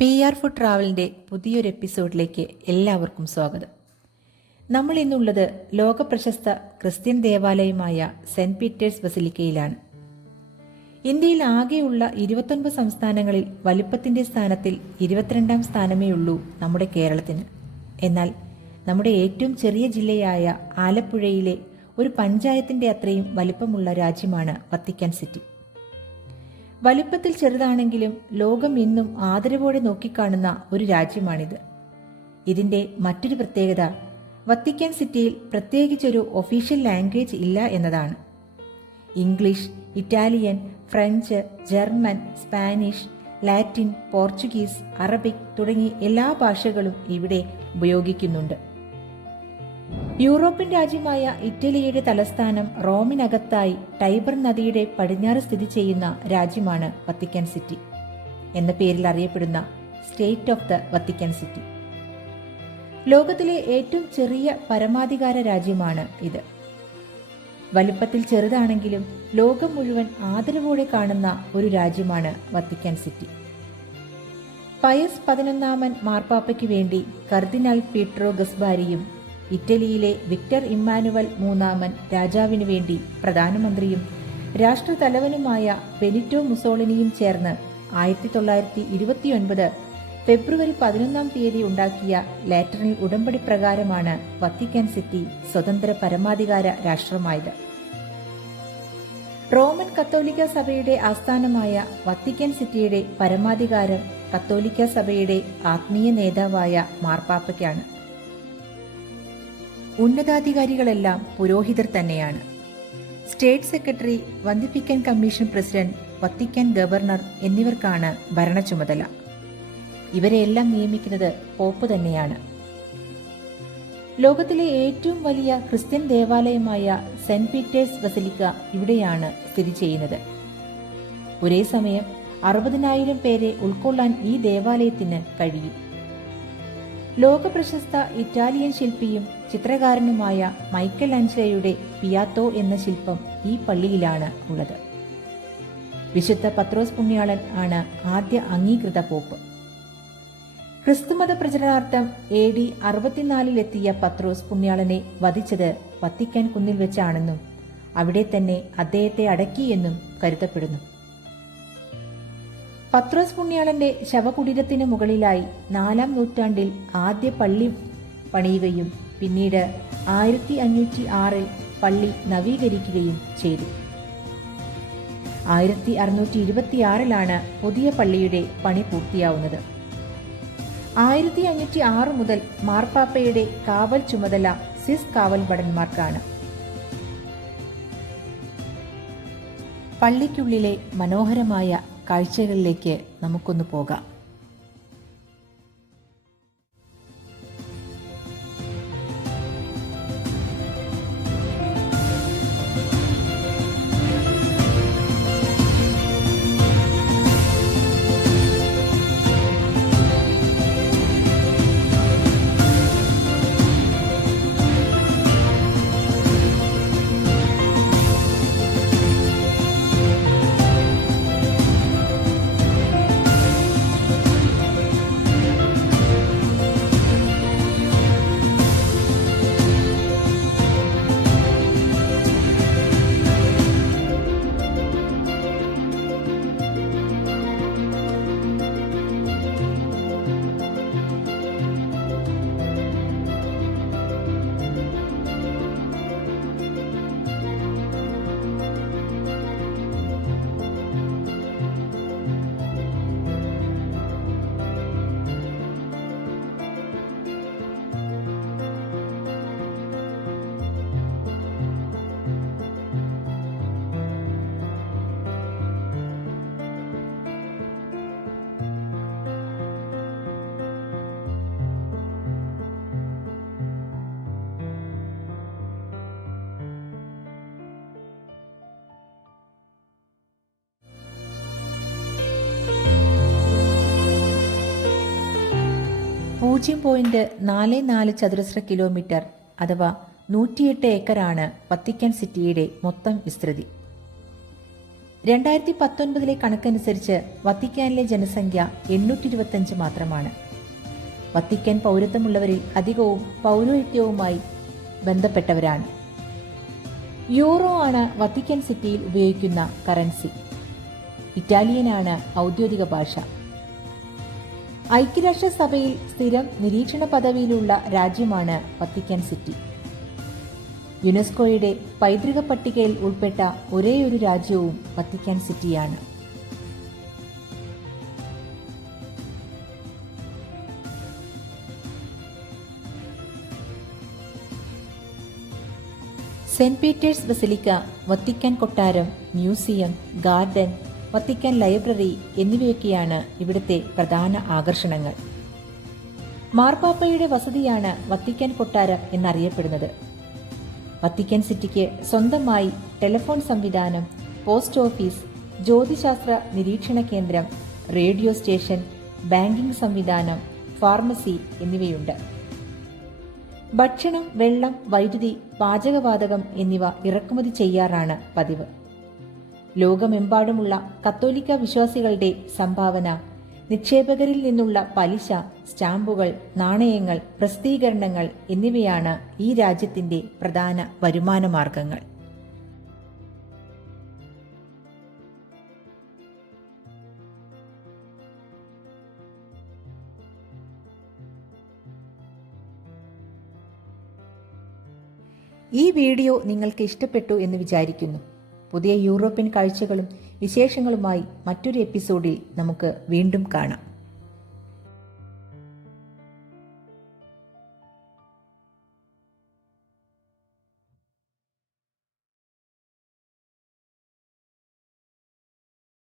P R food ട്രാവലിന്റെ പുതിയൊരു എപ്പിസോഡിലേക്ക് എല്ലാവർക്കും സ്വാഗതം. നമ്മൾ ഇന്നുള്ളത് ലോകപ്രശസ്ത ക്രിസ്ത്യൻ ദേവാലയമായ സെന്റ് പീറ്റേഴ്സ് ബസിലിക്കയിലാണ്. ഇന്ത്യയിൽ ആകെയുള്ള ഇരുപത്തൊൻപത് സംസ്ഥാനങ്ങളിൽ വലിപ്പത്തിന്റെ സ്ഥാനത്തിൽ ഇരുപത്തിരണ്ടാം സ്ഥാനമേ ഉള്ളൂ നമ്മുടെ കേരളത്തിന്. എന്നാൽ നമ്മുടെ ഏറ്റവും ചെറിയ ജില്ലയായ ആലപ്പുഴയിലെ ഒരു പഞ്ചായത്തിന്റെ അത്രയും വലിപ്പമുള്ള രാജ്യമാണ് വത്തിക്കാൻ സിറ്റി. വലിപ്പത്തിൽ ചെറുതാണെങ്കിലും ലോകം ഇന്നും ആദരവോടെ നോക്കിക്കാണുന്ന ഒരു രാജ്യമാണിത്. ഇതിന്റെ മറ്റൊരു പ്രത്യേകത വത്തിക്കാൻ സിറ്റിയിൽ പ്രത്യേകിച്ചൊരു ഒഫീഷ്യൽ ലാംഗ്വേജ് ഇല്ല എന്നതാണ്. English Italian French German Spanish Latin Portuguese Arabic തുടങ്ങി എല്ലാ ഭാഷകളും ഇവിടെ ഉപയോഗിക്കുന്നുണ്ട്. യൂറോപ്യൻ രാജ്യമായ ഇറ്റലിയുടെ തലസ്ഥാനം റോമിനകത്തായി ടൈബർ നദിയുടെ പടിഞ്ഞാറ് സ്ഥിതി ചെയ്യുന്ന രാജ്യമാണ് വത്തിക്കാൻ സിറ്റി എന്ന പേരിൽ അറിയപ്പെടുന്ന state of the Vatican city. ലോകത്തിലെ ഏറ്റവും ചെറിയ പരമാധികാര രാജ്യമാണ് ഇത്. വലിപ്പത്തിൽ ചെറുതാണെങ്കിലും ലോകം മുഴുവൻ ആദരവോടെ കാണുന്ന ഒരു രാജ്യമാണ് വത്തിക്കാൻ സിറ്റി. പയസ് പതിനൊന്നാമൻ മാർപ്പാപ്പയ്ക്ക് വേണ്ടി കർദിനാൾ പീട്രോ ഗസ്ബാരിയും ഇറ്റലിയിലെ വിക്ടർ ഇമ്മാനുവൽ മൂന്നാമൻ രാജാവിനു വേണ്ടി പ്രധാനമന്ത്രിയും രാഷ്ട്രതലവനുമായ ബെനിറ്റോ മുസോളിനിയും ചേർന്ന് ആയിരത്തി തൊള്ളായിരത്തി ഇരുപത്തിയൊൻപത് ഫെബ്രുവരി പതിനൊന്നാം തീയതി ഉണ്ടാക്കിയ ലാറ്ററിൽ ഉടമ്പടി പ്രകാരമാണ് വത്തിക്കാൻ സിറ്റി സ്വതന്ത്ര പരമാധികാര രാഷ്ട്രമായത്. റോമൻ കത്തോലിക്ക സഭയുടെ ആസ്ഥാനമായ വത്തിക്കാൻ സിറ്റിയുടെ പരമാധികാരം കത്തോലിക്ക സഭയുടെ ആത്മീയ നേതാവായ മാർപ്പാപ്പയ്ക്കാണ്. ഉന്നതാധികാരികളെല്ലാം പുരോഹിതർ തന്നെയാണ്. സ്റ്റേറ്റ് സെക്രട്ടറി വന്ദിപ്പിക്കൻ കമ്മീഷൻ പ്രസിഡന്റ് വത്തിക്കൻ ഗവർണർ എന്നിവർക്കാണ് ഭരണ ചുമതല ഇവരെയെല്ലാം നിയമിക്കുന്നത് പോപ്പ് തന്നെയാണ്. ലോകത്തിലെ ഏറ്റവും വലിയ ക്രിസ്ത്യൻ ദേവാലയമായ സെന്റ് പീറ്റേഴ്സ് ബസലിക്ക ഇവിടെയാണ് സ്ഥിതി ചെയ്യുന്നത്. ഒരേ സമയം അറുപതിനായിരം പേരെ ഉൾക്കൊള്ളാൻ ഈ ദേവാലയത്തിന് കഴിയും. ലോകപ്രശസ്ത ഇറ്റാലിയൻ ശില്പിയും ചിത്രകാരനുമായ മൈക്കൽ ആഞ്ചലയുടെ പിയാത്തോ എന്ന ശില്പം ഈ പള്ളിയിലാണ് ഉള്ളത്. വിശുദ്ധ പത്രോസ് പുണ്യാളൻ ആണ് ആദ്യ അംഗീകൃത പോപ്പ്. ക്രിസ്തുമത പ്രചരണാർത്ഥം എ ഡി അറുപത്തിനാലിലെത്തിയ പത്രോസ് പുണ്യാളനെ വധിച്ചത് വത്തിക്കാൻ കുന്നിൽ വെച്ചാണെന്നും അവിടെ തന്നെ അദ്ദേഹത്തെ അടക്കിയെന്നും കരുതപ്പെടുന്നു. പത്രോസ് പുണ്യാളന്റെ ശവകുടീരത്തിന് മുകളിലായി നാലാം നൂറ്റാണ്ടിൽ ആദ്യ പള്ളി പണിയുകയും പിന്നീട് ആയിരത്തി അഞ്ഞൂറ്റി ആറിൽ പള്ളി നവീകരിക്കുകയും ചെയ്തു. ആയിരത്തി അറുന്നൂറ്റി ഇരുപത്തിയാറിലാണ് പുതിയ പള്ളിയുടെ പണി പൂർത്തിയാവുന്നത്. ആയിരത്തി അഞ്ഞൂറ്റി ആറ് മുതൽ മാർപ്പാപ്പയുടെ കാവൽ ചുമതല സിസ് കാവൽ ഭടന്മാർക്കാണ്. പള്ളിക്കുള്ളിലെ മനോഹരമായ കാഴ്ചകളിലേക്ക് നമുക്കൊന്ന് പോകാം. പൂജ്യം പോയിന്റ് നാല് നാല് ചതുരശ്ര കിലോമീറ്റർ അഥവാ നൂറ്റിയെട്ട് ഏക്കറാണ് വത്തിക്കാൻ സിറ്റിയുടെ മൊത്തം വിസ്തൃതി. രണ്ടായിരത്തി പത്തൊൻപതിലെ കണക്കനുസരിച്ച് വത്തിക്കാനിലെ ജനസംഖ്യ എണ്ണൂറ്റി ഇരുപത്തഞ്ച് മാത്രമാണ്. വത്തിക്കാൻ പൗരത്വമുള്ളവരിൽ അധികവും പൗരോഹിത്യവുമായി ബന്ധപ്പെട്ടവരാണ്. യൂറോ ആണ് വത്തിക്കാൻ സിറ്റിയിൽ ഉപയോഗിക്കുന്ന കറൻസി. ഇറ്റാലിയനാണ് ഔദ്യോഗിക ഭാഷ. ഐക്യരാഷ്ട്രസഭയിൽ സ്ഥിരം നിരീക്ഷണ പദവിയിലുള്ള രാജ്യമാണ് വത്തിക്കാൻ സിറ്റി. യുനെസ്കോയുടെ പൈതൃക പട്ടികയിൽ ഉൾപ്പെട്ട ഒരേയൊരു രാജ്യവും വത്തിക്കാൻ സിറ്റിയാണ്. സെന്റ് പീറ്റേഴ്സ് ബസിലിക്ക വത്തിക്കാൻ കൊട്ടാരം മ്യൂസിയം ഗാർഡൻ വത്തിക്കാൻ ലൈബ്രറി എന്നിവയൊക്കെയാണ് ഇവിടുത്തെ പ്രധാന ആകർഷണങ്ങൾ. മാർപ്പാപ്പയുടെ വസതിയാണ് വത്തിക്കാൻ കൊട്ടാരം എന്നറിയപ്പെടുന്നത്. വത്തിക്കാൻ സിറ്റിക്ക് സ്വന്തമായി ടെലിഫോൺ സംവിധാനം പോസ്റ്റ് ഓഫീസ് ജ്യോതിശാസ്ത്ര നിരീക്ഷണ കേന്ദ്രം റേഡിയോ സ്റ്റേഷൻ ബാങ്കിംഗ് സംവിധാനം ഫാർമസി എന്നിവയുണ്ട്. ഭക്ഷണം വെള്ളം വൈദ്യുതി പാചകവാതകം എന്നിവ ഇറക്കുമതി ചെയ്യാറാണ് പതിവ്. ലോകമെമ്പാടുമുള്ള കത്തോലിക്ക വിശ്വാസികളുടെ സംഭാവന. നിക്ഷേപകരിൽ നിന്നുള്ള പലിശ സ്റ്റാമ്പുകൾ നാണയങ്ങൾ പ്രസിദ്ധീകരണങ്ങൾ എന്നിവയാണ് ഈ രാജ്യത്തിന്റെ പ്രധാന വരുമാന മാർഗങ്ങൾ ഈ വീഡിയോ നിങ്ങൾക്ക് ഇഷ്ടപ്പെട്ടു എന്ന് വിചാരിക്കുന്നു. പുതിയ യൂറോപ്യൻ കാഴ്ചകളും വിശേഷങ്ങളുമായി മറ്റൊരു എപ്പിസോഡിൽ നമുക്ക് വീണ്ടും കാണാം.